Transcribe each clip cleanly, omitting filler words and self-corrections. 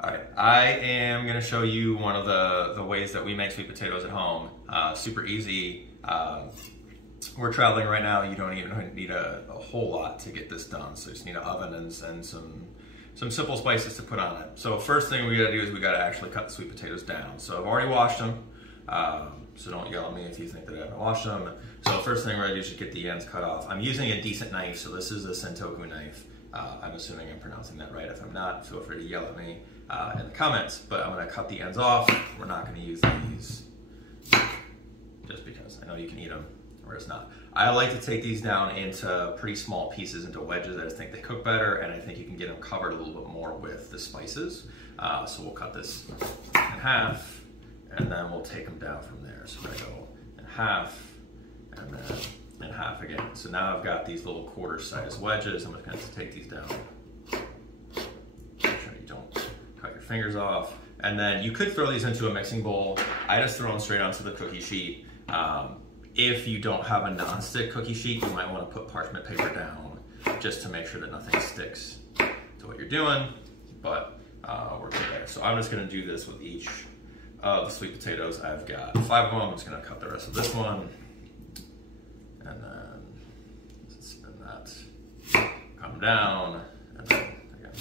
All right, I am gonna show you one of the ways that we make sweet potatoes at home. Super easy. We're traveling right now. You don't even need a whole lot to get this done. So you just need an oven and some simple spices to put on it. So first thing we gotta do is we gotta actually cut the sweet potatoes down. So I've already washed them. So don't yell at me if you think that I haven't washed them. So first thing we're gonna do is just get the ends cut off. I'm using a decent knife, so this is a Sentoku knife. I'm assuming I'm pronouncing that right. If I'm not, feel free to yell at me in the comments. But I'm gonna cut the ends off. We're not gonna use these just because. I know you can eat them, or it's not. I like to take these down into pretty small pieces, into wedges. I just think they cook better, and I think you can get them covered a little bit more with the spices. So we'll cut this in half, and then we'll take them down from there. So we're gonna go in half, and then in half again. So now I've got these little quarter-sized wedges. I'm just going to take these down. Make sure you don't cut your fingers off. And then you could throw these into a mixing bowl. I just throw them straight onto the cookie sheet. If you don't have a non-stick cookie sheet, you might want to put parchment paper down just to make sure that nothing sticks to what you're doing. But we're good there. So I'm just going to do this with each of the sweet potatoes. I've got 5 of them. I'm just going to cut the rest of this one. And then spin that, come down, and then again.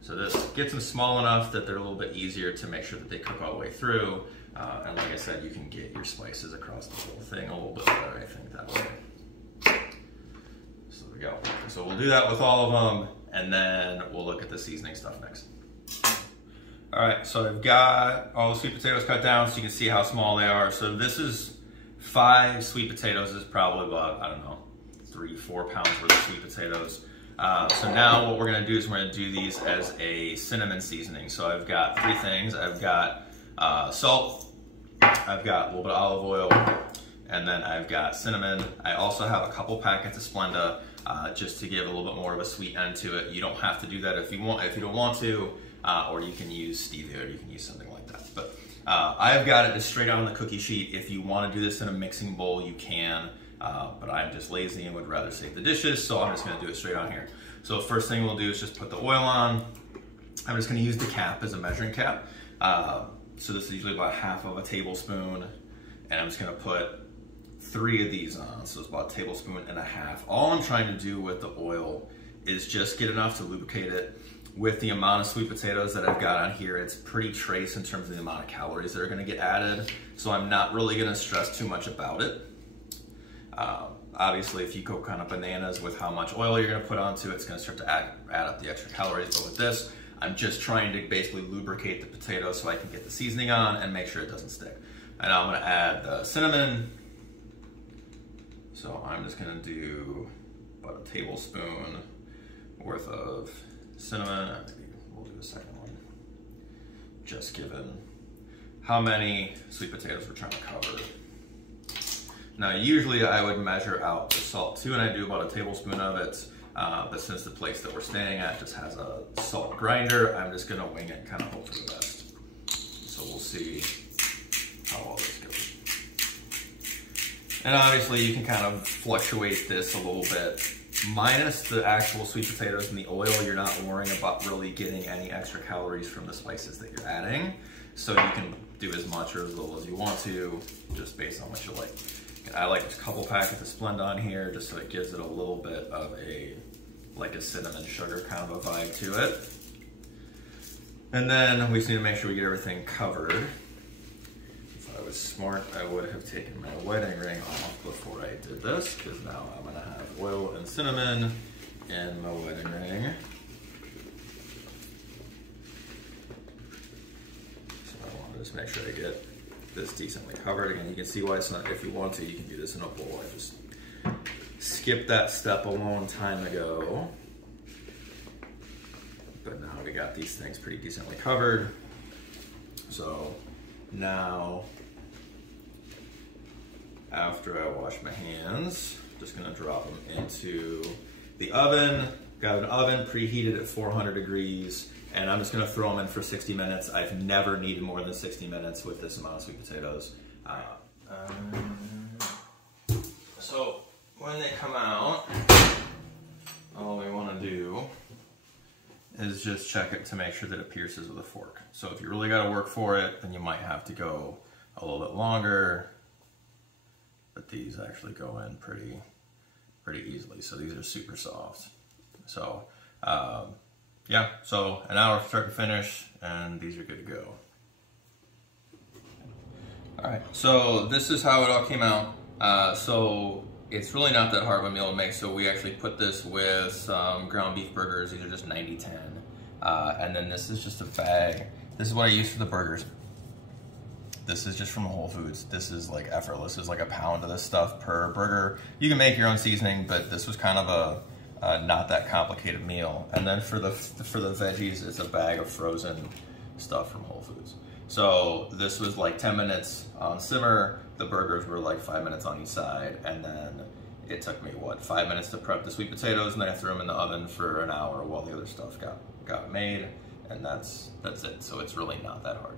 So this gets them small enough that they're a little bit easier to make sure that they cook all the way through. And like I said, you can get your spices across the whole thing a little bit better, I think, that way. So there we go. So we'll do that with all of them, and then we'll look at the seasoning stuff next. All right, so I've got all the sweet potatoes cut down so you can see how small they are. So this is 5 sweet potatoes is probably about, I don't know, 3-4 pounds worth of sweet potatoes. So now what we're gonna do is we're gonna do these as a cinnamon seasoning. So I've got 3 things. I've got salt, I've got a little bit of olive oil, and then I've got cinnamon. I also have a couple packets of Splenda just to give a little bit more of a sweet end to it. You don't have to do that if you don't want to, or you can use stevia, or you can use something like that. But I've got it just straight out on the cookie sheet. If you want to do this in a mixing bowl, you can, but I'm just lazy and would rather save the dishes, so I'm just going to do it straight on here. So first thing we'll do is just put the oil on. I'm just going to use the cap as a measuring cap. So this is usually about 1/2 tablespoon, and I'm just going to put 3 of these on, so it's about 1.5 tablespoons. All I'm trying to do with the oil is just get enough to lubricate it. With the amount of sweet potatoes that I've got on here, it's pretty trace in terms of the amount of calories that are gonna get added. So I'm not really gonna stress too much about it. Obviously, if you go kind of bananas with how much oil you're gonna put onto it, it's gonna start to add up the extra calories. But with this, I'm just trying to basically lubricate the potato so I can get the seasoning on and make sure it doesn't stick. And now I'm gonna add the cinnamon. So I'm just gonna do about 1 tablespoon worth of cinnamon. Maybe we'll do a second one, just given how many sweet potatoes we're trying to cover. Now usually I would measure out the salt too, and I do about 1 tablespoon of it, but since the place that we're staying at just has a salt grinder, I'm just gonna wing it and kind of hope for the best. So we'll see how all this goes. And obviously you can kind of fluctuate this a little bit. Minus the actual sweet potatoes and the oil, you're not worrying about really getting any extra calories from the spices that you're adding. So you can do as much or as little as you want to, just based on what you like. I like a couple packets of Splenda on here, just so it gives it a little bit of like a cinnamon sugar kind of a vibe to it. And then we just need to make sure we get everything covered. If I was smart, I would have taken my wedding ring off before I did this, because now I'm gonna have oil and cinnamon in my wedding ring. So I want to just make sure I get this decently covered. Again, you can see why it's not, if you want to, you can do this in a bowl. I just skipped that step a long time ago. But now we got these things pretty decently covered. So now, after I wash my hands, just gonna drop them into the oven. Got an oven preheated at 400 degrees, and I'm just gonna throw them in for 60 minutes. I've never needed more than 60 minutes with this amount of sweet potatoes. So when they come out, all we wanna do is just check it to make sure that it pierces with a fork. So if you really got to work for it, then you might have to go a little bit longer, but these actually go in pretty easily. So these are super soft. So yeah, so an hour start to finish, and these are good to go. All right, so this is how it all came out. So it's really not that hard of a meal to make. So we actually put this with some ground beef burgers. These are just 90-10. And then this is just a bag. This is what I use for the burgers. This is just from Whole Foods. This is like effortless. This is like a pound of this stuff per burger. You can make your own seasoning, but this was kind of a not that complicated meal. And then for the veggies, it's a bag of frozen stuff from Whole Foods. So this was like 10 minutes on simmer. The burgers were like 5 minutes on each side. And then it took me, what, 5 minutes to prep the sweet potatoes, and then I threw them in the oven for an hour while the other stuff got made. And that's it. So it's really not that hard.